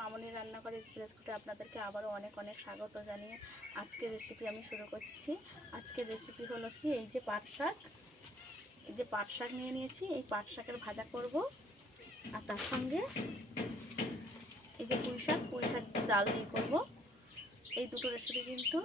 মামনি রান্না করে এক্সপ্রেস ফুটে আপনাদেরকে আবারও অনেক অনেক স্বাগত জানিয়ে আজকের রেসিপি আমি শুরু করছি। আজকের রেসিপি হলো কি? এই যে পাট শাক। এই যে পাট শাক নিয়ে নিয়েছি। এই পাট শাকের ভাজা করব। আর তার সঙ্গে এই যে পুঁই শাক পুঁই শাক ডাল দিয়ে করব। এই দুটো রেসিপি কিন্তু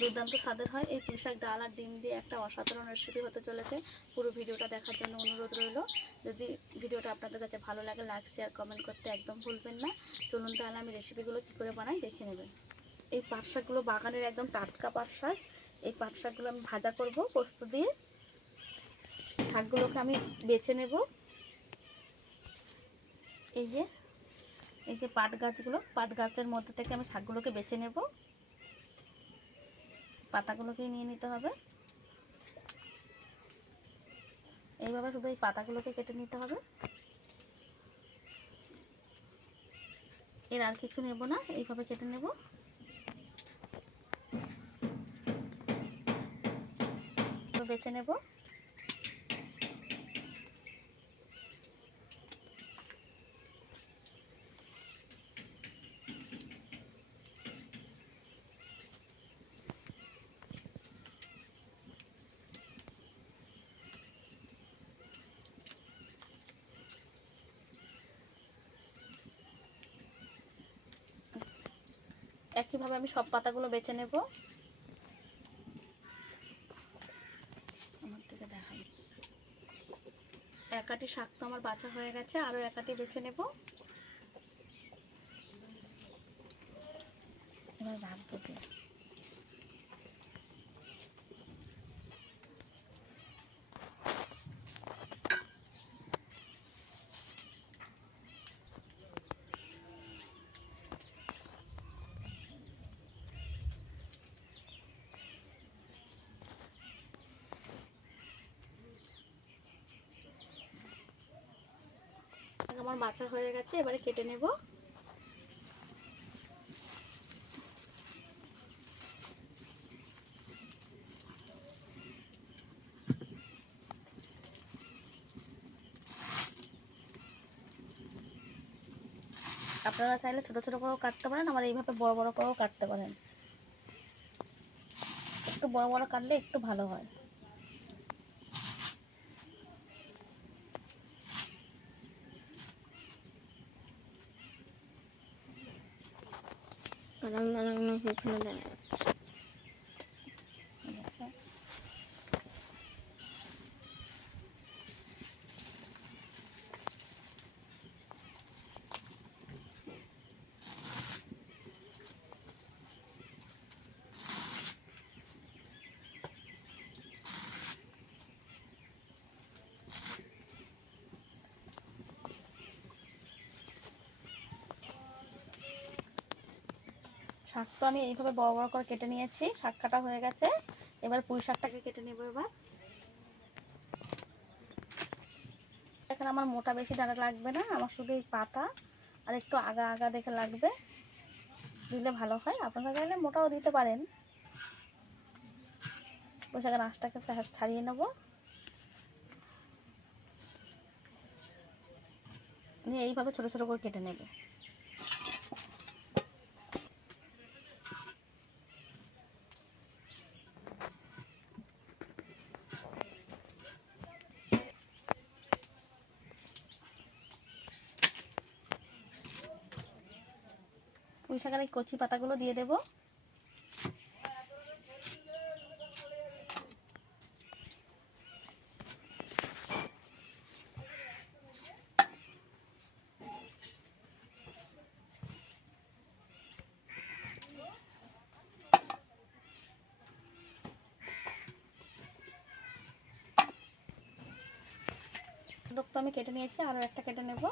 দুর্দান্ত স্বাদের হয়। এই পুঁই শাক, ডাল আর ডিম দিয়ে একটা অসাধারণ রেসিপি হতে চলেছে। পুরো ভিডিওটা দেখার জন্য অনুরোধ রইল। যদি ভিডিওটা আপনাদের কাছে ভালো লাগে লাইক শেয়ার কমেন্ট করতে একদম ভুলবেন না। চলুন তাহলে আমি রেসিপিগুলো কী করে বানাই দেখে নেবেন। এই পাট শাকগুলো বাগানের একদম টাটকা পাট শাক এই পাট শাকগুলো আমি ভাজা করব পোস্ত দিয়ে। শাকগুলোকে আমি বেছে নেব। এই যে এই যে পাট গাছগুলো, পাট গাছের মধ্যে থেকে আমি শাকগুলোকে বেছে নেব। পাতাগুলোকে নিয়ে নিতে হবে। এইভাবে শুধু এই পাতাগুলোকে কেটে নিতে হবে। এর আর কিছু নেব না, এইভাবে কেটে নেব। বেছে নেব। একইভাবে আমি সব পাতাগুলো বেছে নেব। আমার থেকে দেখাই। একাটি শাক তো আমার বাছা হয়ে গেছে, আরও একাটি বেছে নেব। এবার রাখব বাছা হয়ে গেছে, এবারে কেটে নেব। আপনারা চাইলে ছোট ছোট করেও কাটতে পারেন, আবার এইভাবে বড় বড় করেও কাটতে পারেন। একটু বড় বড় কাটলে একটু ভালো হয়। রান্না রান্না পেছনে দেখা শাক তো আমি এইভাবে বড় বড় করে কেটে নিয়েছি, শাক কাটা হয়ে গেছে। এবার পুঁই শাকটাকে কেটে নেব এবার। এখানে আমার মোটা বেশি ডাঁটা লাগবে না, আমার শুধু এই পাতা, আর একটু আগা আগা দেখে লাগবে। দিলে ভালো হয়, আপনারা চাইলে মোটাও দিতে পারেন। পুঁই শাকের আঁশটাকে ছাড়িয়ে নেব। এইভাবে ছোট ছোট করে কেটে নেবে। কচি পাতাগুলো দিয়ে দেব। তো আমি কেটে নিয়েছি আরও একটা কেটে নেব।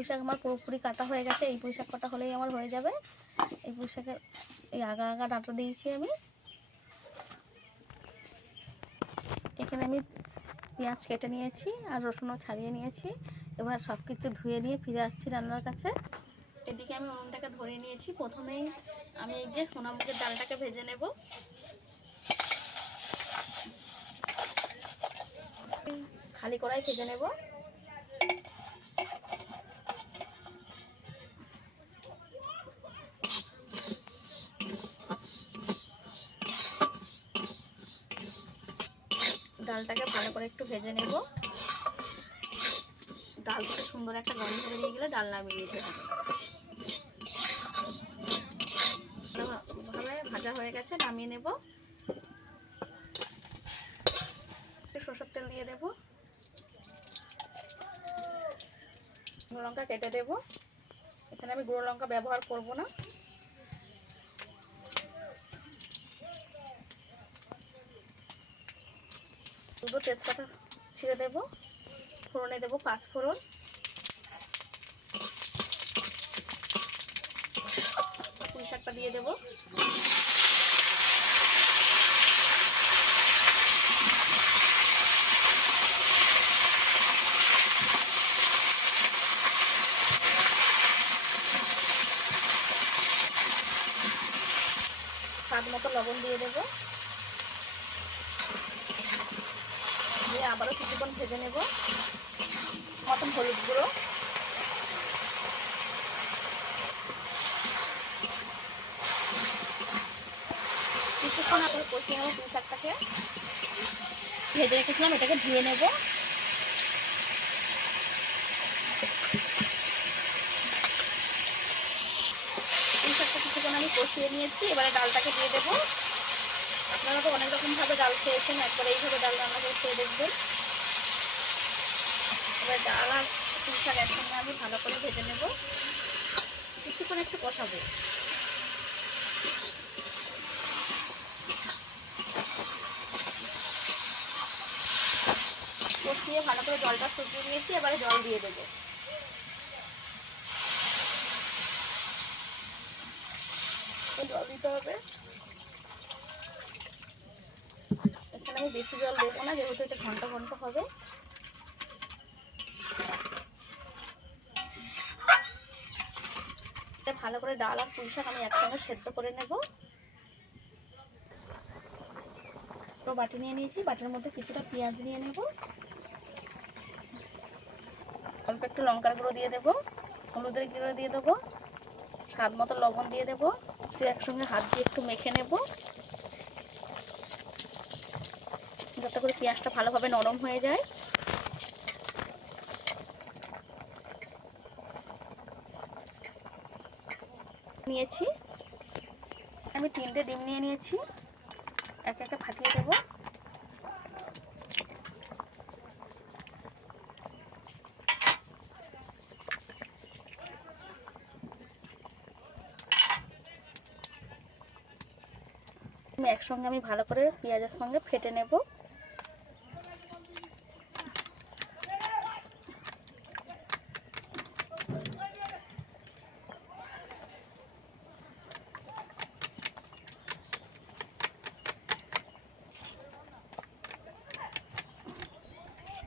পুঁই শাক আমার পুরোপুরি কাটা হয়ে গেছে। এই পুঁই কটা হলেই আমার হয়ে যাবে। এই পুঁই শাকের এই আগা আগা ডাঁটা দিয়েছি আমি। এখানে আমি পেঁয়াজ কেটে নিয়েছি আর রসুনও ছাড়িয়ে নিয়েছি। এবার সব কিছু ধুয়ে নিয়ে ফিরে আসছি রান্নার কাছে। এদিকে আমি উনুনটাকে ধরে নিয়েছি। প্রথমেই আমি এই যে সোনামুখের ডালটাকে ভেজে নেব। খালি কড়াই ভেজে নেব। ডালটাকে ভালো করে একটু ভেজে নেব। ডাল সুন্দর একটা গন্ধ বেরিয়ে গেলে ডাল নামিয়ে দিতে হবে। ভাজা হয়ে গেছে, নামিয়ে নেব। সরষের তেল দিয়ে দেবো। গুঁড়ো লঙ্কা কেটে দেবো। এখানে আমি গুঁড়ো লঙ্কা ব্যবহার করব না। দুটো তেজপাতা ছিঁড়ে দেবো, ফোড়নে দেবো পাঁচ ফোড়ন। পুঁই শাকটা দিয়ে দেবো। স্বাদ মতো লবণ দিয়ে দেবো। দিয়ে আবারও কিছুক্ষণ ভেজে নেব। মতন হলুদ গুঁড়ো। কিছুক্ষণ আবার কষিয়ে নেব পুঁই শাকটাকে ভেজে রেখেছিলাম, এটাকে ধুয়ে নেব। পুঁই শাকটা কিছুক্ষণ আমি কষিয়ে নিয়েছি, এবারে ডালটাকে দিয়ে দেবো। আপনারা তো অনেক রকমভাবে ডাল খেয়েছেন, একবার এইভাবে ডাল রান্না করে খেয়ে দেখবেন। এবার ডাল আর পুঁই শাক একসঙ্গে আমি ভালো করে ভেজে নেব। কিছুক্ষণ একটু কষাবো। কষিয়ে ভালো করে জলটা শুকিয়ে নিয়েছি, এবারে জল দিয়ে দেবো। জল দিতে হবে এখানে আমি বেশি জল দেবো না, যেহেতু এটা ঘণ্টা ঘণ্টা হবে। এটা ভালো করে ডাল আর পুঁই শাক আমি একসঙ্গে সেদ্ধ করে নেব। তো বাটি নিয়ে নিয়েছি, বাটির মধ্যে কিছুটা পেঁয়াজ নিয়ে নেব। অল্প একটু লঙ্কার গুঁড়ো দিয়ে দেবো, হলুদের গুঁড়ো দিয়ে দেবো, স্বাদ মতো লবণ দিয়ে দেবো, যে একসঙ্গে হাত দিয়ে একটু মেখে নেব। যাতে করে পেঁয়াজটা ভালোভাবে নরম হয়ে যায়। নিয়েছি। আমি তিনটে ডিম নিয়ে নিয়েছি। এক একটা ফাটিয়ে দেবো। একসঙ্গে আমি ভালো করে পেঁয়াজের সঙ্গে ফেটে নেব।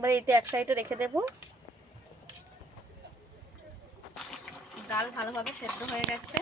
এবার এটা এক সাইডে রেখে দেব। ডাল ভালোভাবে সেদ্ধ হয়ে গেছে।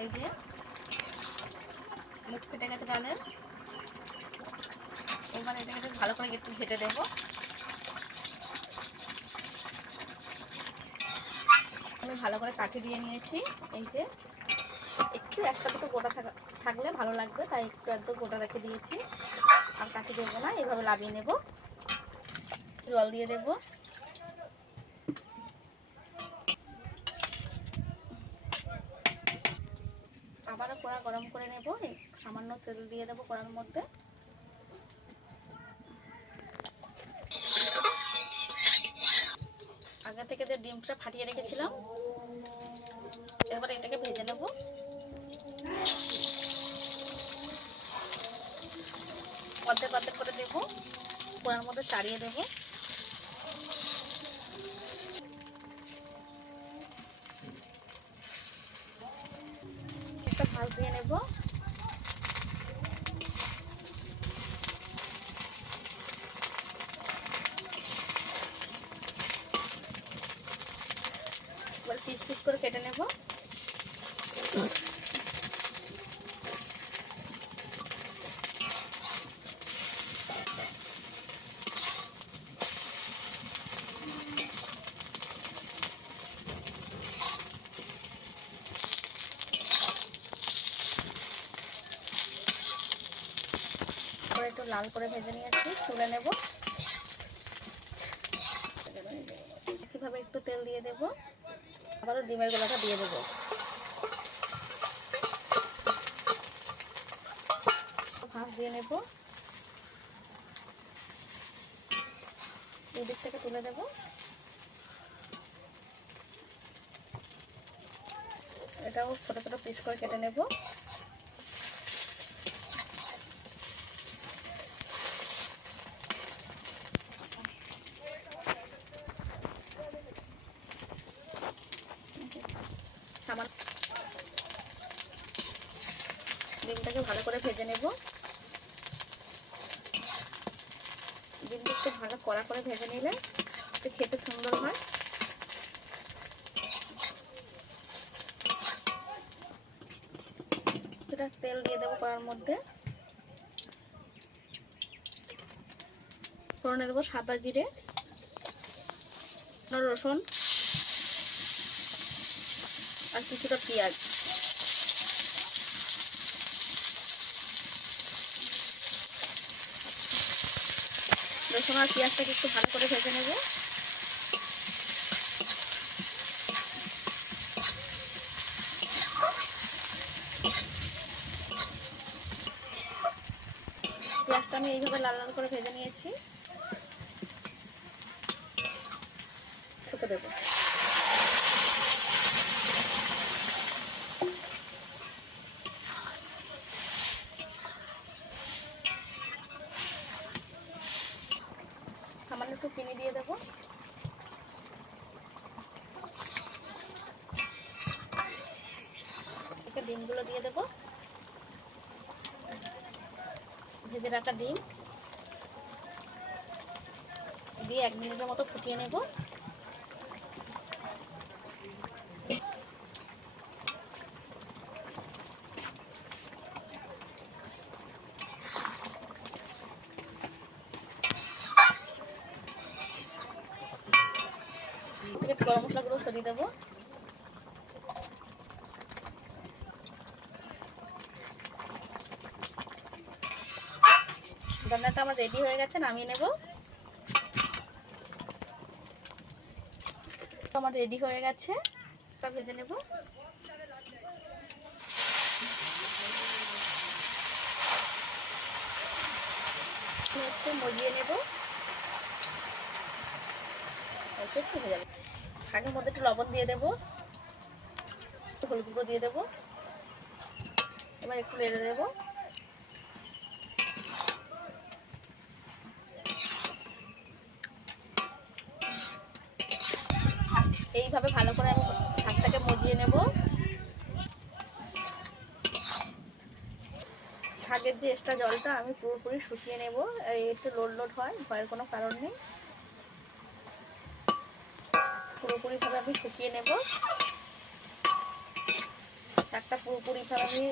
এই যে, মুখ ফেটে গেছে ডালের। এবার এটাকে ভালো করে একটু ঘেটে দেবো। আমি ভালো করে কাঠি দিয়ে নিয়েছি। এই যে, একটু একটা দুটো গোটা থাকা, থাকলে ভালো লাগবে, তাই একটু একদম গোটা রেখে দিয়েছি। আর কাঠি দেবো না, এভাবে লাভিয়ে নেব। জল দিয়ে দেবো। আবারও কড়া গরম করে নেব সামান্য তেল দিয়ে দেবো কড়ার মধ্যে। আগে থেকে যে ডিমটা ফাটিয়ে রেখেছিলাম, এবার এটাকে ভেজে নেব। অর্ধেক অর্ধেক করে দেবো, কড়ার মধ্যে চাড়িয়ে দেবো। পিস পিস করে কেটে নেব। একটু লাল করে ভেজে নিয়েছি, তুলে নেব। এভাবে একটু তেল দিয়ে দেবো। আবারও ডিমের গোলাটা দিয়ে দেবো। ভাঁজ দিয়ে নেব। দুদিক থেকে তুলে দেব। এটাও ছোটো ছোটো পিস করে কেটে নেব সামান্য ডিমটাকে ভালো করে ভেজে নেব। ডিমটা ভালো কড়া করে ভেজে নিলে খেতে সুন্দর হয়। এটা তেল দিয়ে দেবো কড়ার মধ্যে। ফোড়নে দেবো সাদা জিরে রসুন, আর কিছুটা পেঁয়াজ। রসুন পেঁয়াজটাকে একটু ভালো করে ভেজে নেব। পেঁয়াজটা আমি এইভাবে লাল লাল করে ভেজে নিয়েছি ঠুকে দেবো সামান্য একটু চিনি দিয়ে দেবো। ডিমগুলো দিয়ে দেবো। ভেজে রাখা ডিম। দিয়ে এক মিনিটের মতো ফুটিয়ে নেব থেকে গরম ছড়িয়ে দেবো। রান্নাটা আমার রেডি হয়ে গেছে, নামিয়ে নেব। আমার রেডি হয়ে গেছে তা ভেজে নেব। একটু মজিয়ে নেব। একটু হয়ে যাবে। শাকের মধ্যে একটু লবণ দিয়ে দেবো হলুদ দিয়ে দেবো। এবার একটু নেড়ে দেবো এইভাবে ভালো করে আমি শাকটাকে মজিয়ে নেব। শাকের যে এক্সট্রা জলটা আমি পুরোপুরি শুকিয়ে নেব একটু লোড লোড হয়, ভয়ের কোনো কারণ নেই। পুরোপুরিভাবে আমি শুকিয়ে নেব। শাকটা পুরোপুরিভাবে আমি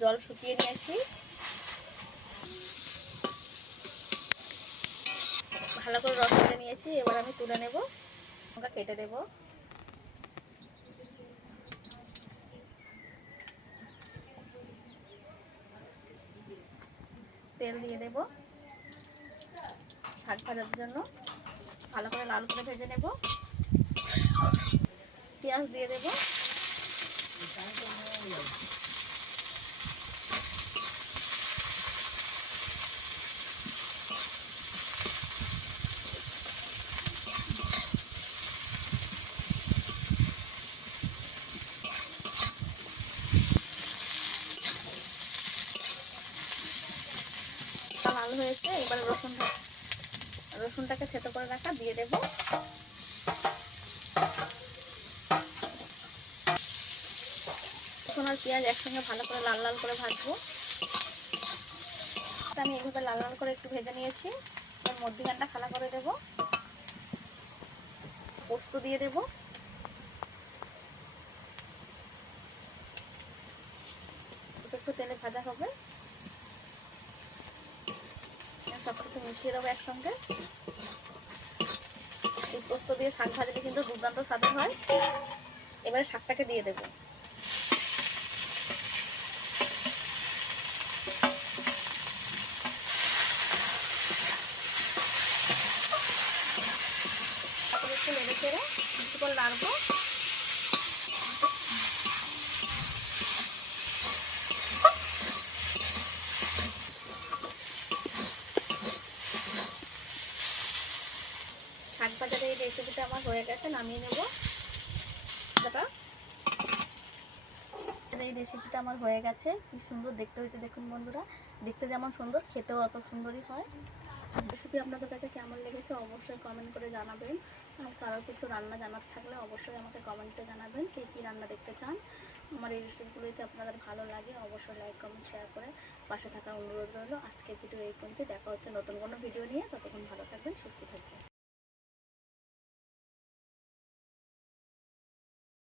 জল শুকিয়ে নিয়েছি। ভালো করে রস করে নিয়েছি, এবার আমি তুলে নেব। লঙ্কা কেটে দেব তেল দিয়ে দেব। শাক ভাজার জন্য ভালো করে লাল করে ভেজে নেব। পেঁয়াজ দিয়ে দেব। লাল হয়েছে এবার রসুন রসুনটাকে থেতো করে রাখা দিয়ে দেব। রসুন আর পেঁয়াজ একসঙ্গে ভালো করে লাল লাল করে ভাজবো। আমি এইভাবে লাল লাল করে একটু ভেজে নিয়েছি। এবার মধ্যিখানটা খালা করে দেব। পোস্ত দিয়ে দেব। একটু তেলে ভাজা হবে। সব কিছু মিশিয়ে দেবো একসঙ্গে। এই পোস্ত দিয়ে শাক ভাজলে কিন্তু দুর্দান্ত স্বাদ হয়। এবারে শাকটাকে দিয়ে দেবো একটু পর নাড়বো শাক ভাজার এই রেসিপিটা আমার হয়ে গেছে নামিয়ে নেব। দাদা এই রেসিপিটা আমার হয়ে গেছে। কি সুন্দর দেখতে হয়েছে দেখুন বন্ধুরা। দেখতে যেমন সুন্দর, খেতেও অত সুন্দরই হয়। রেসিপি আপনাদের কাছে কেমন লেগেছে অবশ্যই কমেন্ট করে জানাবেন। আর কারোর কিছু রান্না জানার থাকলে অবশ্যই আমাকে কমেন্টে জানাবেন কে কী রান্না দেখতে চান। আমার এই রেসিপিগুলো যদি আপনাদের ভালো লাগে অবশ্যই লাইক কমেন্ট শেয়ার করে পাশে থাকার অনুরোধ রইল। আজকের ভিডিও এই পর্যন্ত দেখা হচ্ছে নতুন কোনো ভিডিও নিয়ে। ততক্ষণ ভালো থাকবেন, সুস্থ থাকবেন।